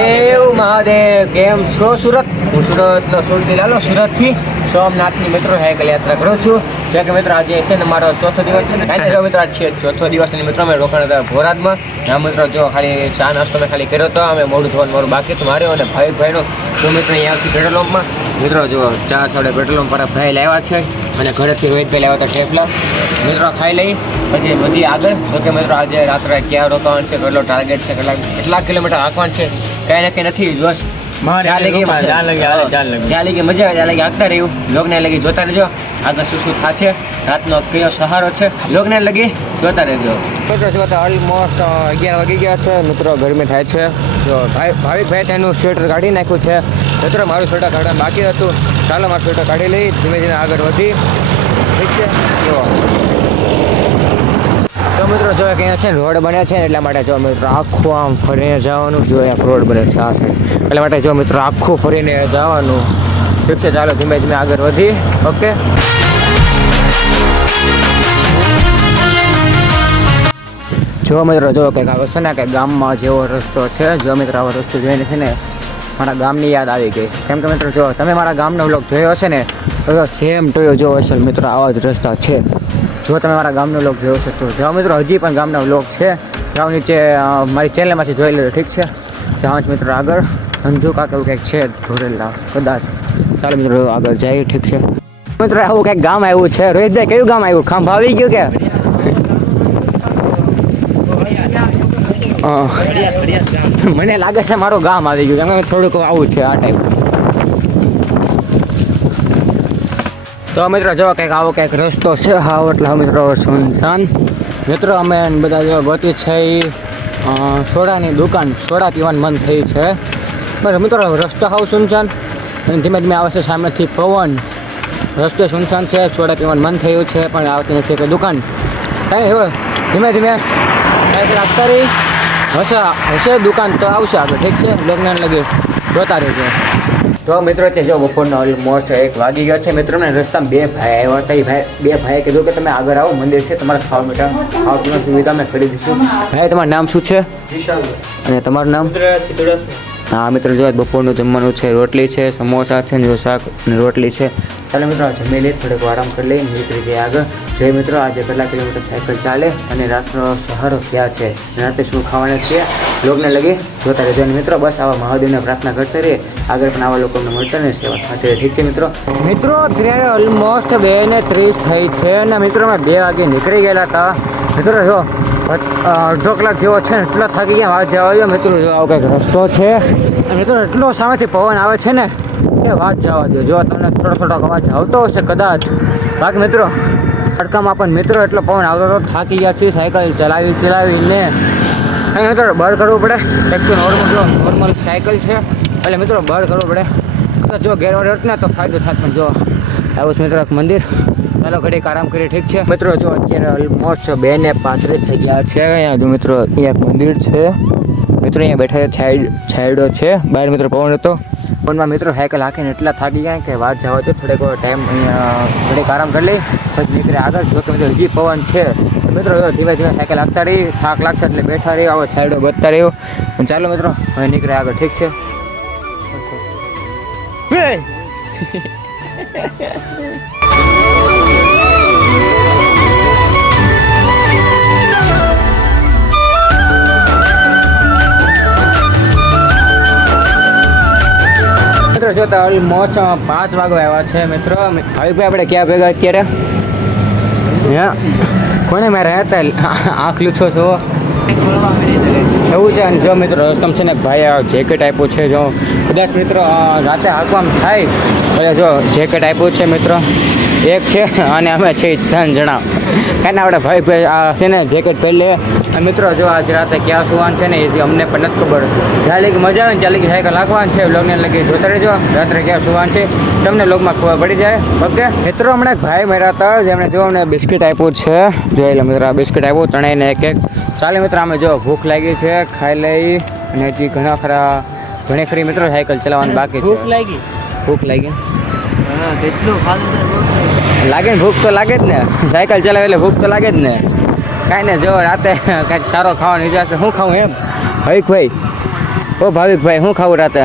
એવું મહાદેવ કેમ છો સુરત? હું સુરતનો સુરતી લાલો સુરતથી સોમનાથની મિત્રો સાયકલ યાત્રા કરું છું. જે કે મિત્રો આજે છે ને મારો ચોથો દિવસ છે ને કાંઈ મિત્રો આજ છે ચોથો દિવસ અને મિત્રો અમે રોકાણ હતા ભોરાદમાં. આ મિત્રો જો ખાલી ચા નાસ્તો મેં ખાલી કર્યો હતો. અમે મોડું ધોવાનું મારું બાકી હતું મારે અને ભાઈનો તો મિત્રો અહીંયા આવતી પેટ્રોલ પંપમાં મિત્રો જો ચા છોડે પેટ્રોલ પંપ પર ભાઈ લાવ્યા છે અને ઘરેથી રોહિતભાઈ લાવ્યા હતા ઠેપલા. મિત્રો ખાઈ લઈ પછી બધી આગળ તો કે મિત્રો આજે રાત્રે ક્યાં રોકાવાનું છે, કેટલો ટાર્ગેટ છે, કેટલા કિલોમીટર હાંકવાનું છે કાંઈ નક્કી નથી. બસ જ્યાં લગી મજા આવે ત્યાં આગતા રહ્યું. લોગને લગી જોતા રહેજો આગળ શું થશે, રાતનો કયો સહારો છે, લોગને લગી જોતા રહેજો. ઓલમોસ્ટ 11 વાગી ગયા છે મિત્રો. ગરમી થાય છે. જો ભાવિકભાઈ તેનું સ્વેટર કાઢી નાખ્યું છે. મિત્રો મારું સ્વેટર કાઢવા બાકી હતું. ચાલો મારું સ્વેટર કાઢી લઈ ધીમે ધીમે આગળ વધી. ઠીક છે. જો તો મિત્રો જો કે અહીંયા છે ને રોડ બને છે એટલા માટે જો મિત્રો આખું આમ ફરીને જવાનું. જો એક રોડ બને છે આ સાઈડ એટલા માટે જો મિત્રો આખું ફરીને જવાનું. ઠીક છે ચાલો ધીમે ધીમે આગળ વધી. ઓકે જો મિત્રો જો કંઈક આવે છે ને કે ગામમાં જેવો રસ્તો છે. જો મિત્રો આવો રસ્તો જોઈને છે ને મારા ગામની યાદ આવી ગઈ. કેમ કે મિત્રો જો તમે મારા ગામનો વ્લોગ જોયો હશે ને તો સેમ ટોયો જો હશે મિત્રો આવા જ રસ્તા છે. જો તમે મારા ગામનો વ્લોગ જોયો છે તો જાઓ મિત્રો હજી પણ ગામના વ્લોગ છે. જાઓ નીચે મારી ચેનલમાંથી જોઈ લેજો. ઠીક છે જાઓ મિત્રો આગળ ધંધુ કાંક એવું કંઈક છે ધોરેલા કદાચ. ચાલો મિત્રો આગળ જઈએ. ઠીક છે મિત્રો આવું કંઈક ગામ આવ્યું છે. રોહિતભાઈ કયું ગામ આવ્યું? ખાંભા આવી ગયું કે મને લાગે છે મારું ગામ આવી ગયું. તમે થોડુંક આવું છે આ ટાઈપ. તો મિત્રો જો કંઈક આવો કંઈક રસ્તો છે. હા એટલે મિત્રો સુનસાન. મિત્રો અમે બધા જો ગોતી છે સોડાની દુકાન, સોડા પીવાનું મન થઈ છે. બરાબર મિત્રો રસ્તો હાવ સુનસાન અને ધીમે ધીમે આવે છે સામેથી પવન. રસ્તો સુનસાન છે, સોડા પીવાનું મન થયું છે પણ આવતી નથી કે દુકાન. કાંઈ હવે ધીમે ધીમે કાંઈક રાખતા રહી હશે દુકાન તો આવશે આગળ. ઠીક છે લગ્ન લગે જોતા રહેજો. તો મિત્રો તે જો બપોરનો ઓલમોસ્ટ 1 વાગી ગયો છે. મિત્રો ને રસ્તામાં બે ભાઈ આવ્યા હતા. બે ભાઈએ કીધું કે તમે આગળ આવો, મંદિર છે તમારા ખાવા પીવાની સુવિધા અમે કરી દઈશું. ભાઈ તમારું નામ શું છે? અને તમારું નામ? હા મિત્રો જો બપોરનું જમવાનું છે. રોટલી છે, સમોસા છે, જો શાક અને રોટલી છે. ચાલો મિત્રો જમી લઈએ, થોડોક આરામ કરી લઈએ, નીકળી જઈએ આગળ. જે મિત્રો આજે કેટલા કિલોમીટર સાયકલ ચાલે અને રાતનો સહારો ક્યાં છે, રાતે શું ખાવાના છે, લોગને લગી જોતા રહેજો. અને મિત્રો બસ આવા મહાદેવને પ્રાર્થના કરતા રહીએ, આગળ પણ આવા લોકોને મળતા ને સેવા થતી રહે. ઠીક છે મિત્રો. અત્યારે ઓલમોસ્ટ 2:30 થઈ છે અને મિત્રો અમે 2 વાગે નીકળી ગયેલા હતા. મિત્રો જો અડધો કલાક જેવો છે ને એટલા થાકી ગયા વાત જવા દો. મિત્રો જો આવો કંઈક રસ્તો છે અને મિત્રો એટલો સામેથી પવન આવે છે ને એ વાત જવા દો. જો તમને થોડો અવાજ આવતો હશે કદાચ. બાકી મિત્રો તડકામાં પણ મિત્રો એટલો પવન આવતો હતો, થાકી ગયા છીએ સાયકલ ચલાવીને. અને મિત્રો બળ કરવું પડે. એક તો નોર્મલ સાયકલ છે એટલે મિત્રો બળ કરવું પડે. તો જો ગેરવાડ હટ ને તો ફાયદો થાય. પણ જો આવું છે મિત્રો એક મંદિર. ચાલો ઘડીક આરામ કરીએ. ઠીક છે મિત્રો જો અત્યારે ઓલમોસ્ટ 2:35 થઈ ગયા છે. અહીંયા જો મિત્રો અહીંયા એક મંદિર છે. મિત્રો અહીંયા બેઠા છાયડો છે બહાર. મિત્રો પવન હતો પવનમાં મિત્રો સાયકલ હાંકીને એટલા થાકી ગયા કે વાત જવા દો. થોડેક ટાઈમ અહીંયા ઘડીક આરામ કરી લઈ પછી નીકળે આગળ. જો કે મિત્રો હજી પવન છે મિત્રો ધીમે ધીમે સાયકલ હાંકતા રહી. થાક લાગશે એટલે બેઠા રહી, આવો છાયડો ગોતતા રહ્યો. ચાલો મિત્રો હવે નીકળે આગળ. ઠીક છે. મિત્રો જોતા ઓલમોસ્ટ 5 વાગવા આવ્યા છે. મિત્રો ભાવિકભાઈ આપણે ક્યાં ભેગા અત્યારે? કોને મારે હતા આંખ લૂછો છો એવું છે. અને જો મિત્રો રસ્તમ છે ને ભાઈ જેકેટ આપ્યું છે. જો કદાચ મિત્રો રાતે હાંકવામાં થાય એટલે જો જેકેટ આપ્યું છે મિત્રો એક છે અને અમે છે 3 જણા. કાંઈ ના આપણે ભાઈ આ છે ને જેકેટ પહેરી લે. અને મિત્રો જો આજ રાતે ક્યાં સુવાનું છે ને એ અમને પણ નથી ખબર. જ્યાં લગી મજા આવે ને ત્યાં લગી સાયકલ હાંકવાનું છે. વ્લોગને લગી જોતા રહેજો. રાત્રે ક્યાં સુવાનું છે તમને વ્લોગમાં ખબર પડી જાય. ઓકે મિત્રો હમણાં એક ભાઈ મારા હતા જેમણે જો અમને બિસ્કિટ આપ્યું છે. જોઈ લો મિત્રો આ બિસ્કિટ આપ્યું ત્રણેયને એક. ચાલે મિત્રો અમે જો ભૂખ લાગી છે ખાઈ લઈ. અને હજી ઘણી ખરી મિત્રો સાયકલ ચલાવવાની બાકી છે. ભૂખ લાગી લાગે ને ભૂખ તો લાગે જ ને. સાયકલ ચલાવે એટલે ભૂખ તો લાગે જ ને. કાંઈ ને જો રાતે કાંઈક સારો ખાવાનો વિચાર છે. શું ખાવું એમ ભાઈ? ઓ ભાવિકભાઈ શું ખાવું રાતે?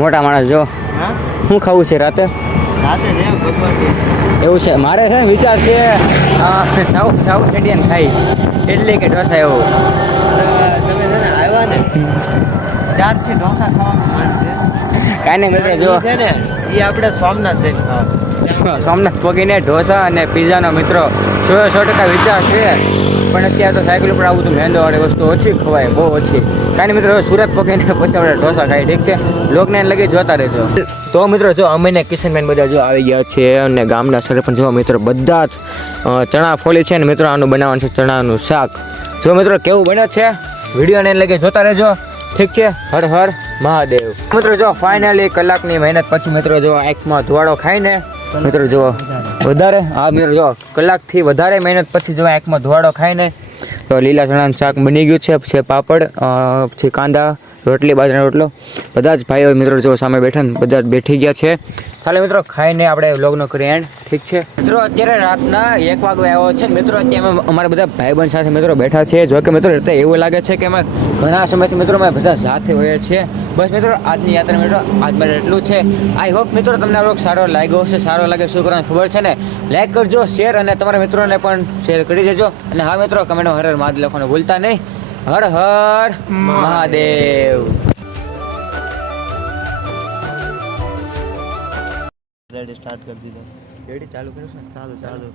મોટા માણસ જો શું ખાવું છે રાતે? રાતે જેમ ભગવાન એવું છે મારે છે ને વિચાર છે સાઉથ ઇન્ડિયન ખાઈ ઇડલી કે ઢોસા એવું. તમે છે ને આવ્યા ને ત્યારથી ઢોસા ખાવાનું મન છે. કાંઈ નહીં મિત્રો જો છે ને એ આપણે સોમનાથ જઈને ખાવા. સોમનાથ પગીને ઢોસા અને પીઝાનો મિત્રો 100% વિચાર છે. પણ અત્યારે તો સાયકલ ઉપર આવું તો મહેંદોવાળી વસ્તુ ઓછી ખવાય, બહુ ઓછી. કાંઈ મિત્રો સુરત પગીને પછી આપણે ઢોસા ખાઈ, ઠીક છે? લોકને લગી જોતા રહેજો. તો મિત્રો જો અમે ને કિશનબેન બધા જો આવી ગયા છે અને ગામના સરપંચ જો મિત્રો બધા જ ચણા ફોલી છે ને મિત્રો આનું બનાવવાનું છે ચણાનું શાક. જો મિત્રો કેવું બને છે વિડીયોને લગી જોતા રહેજો, ઠીક છે? હર હર મહાદેવ. મિત્રો જો ફાઇનલી કલાકની મહેનત પછી મિત્રો જો આંખમાં ધોવાડો ખાઈને મિત્રો જો વધારે મિત્રો જો કલાકથી વધારે મહેનત પછી જો આંખમાં ધોવાડો ખાઈને તો લીલા ચણાનું શાક બની ગયું છે. પછી પાપડ, પછી કાંદા, રોટલી, બાજરાનો રોટલો. બધા જ ભાઈઓ મિત્રો જો સામે બેઠા ને બધા જ બેઠી ગયા છે. ચાલો મિત્રો ખાઈને આપણે વ્લોગનો કરીએ એન્ડ, ઠીક છે? મિત્રો અત્યારે રાતના 1 વાગે આવ્યો છે મિત્રો. અત્યારે અમે અમારા બધા ભાઈબંધ સાથે મિત્રો બેઠા છે. જો કે મિત્રો અત્યારે એવું લાગે છે કે અમે ઘણા સમયથી મિત્રો અમે બધા સાથે હોઈએ છીએ. બસ મિત્રો આજની યાત્રા મિત્રો આજ માટે એટલું છે. આઈ હોપ મિત્રો તમને આ વ્લોગ સારો લાગ્યો હશે. સારો લાગે શું કરવાનું ખબર છે ને? લાઈક કરજો, શેર અને તમારા મિત્રોને પણ શેર કરી દેજો. અને હા મિત્રો કમેન્ટમાં હર હર મહાદેવ લખવાનું ભૂલતા નહીં. હર હર મહાદેવ. રેડી સ્ટાર્ટ કરી દીધા છે. રેડી ચાલુ કર્યું છે? ચાલુ ચાલુ.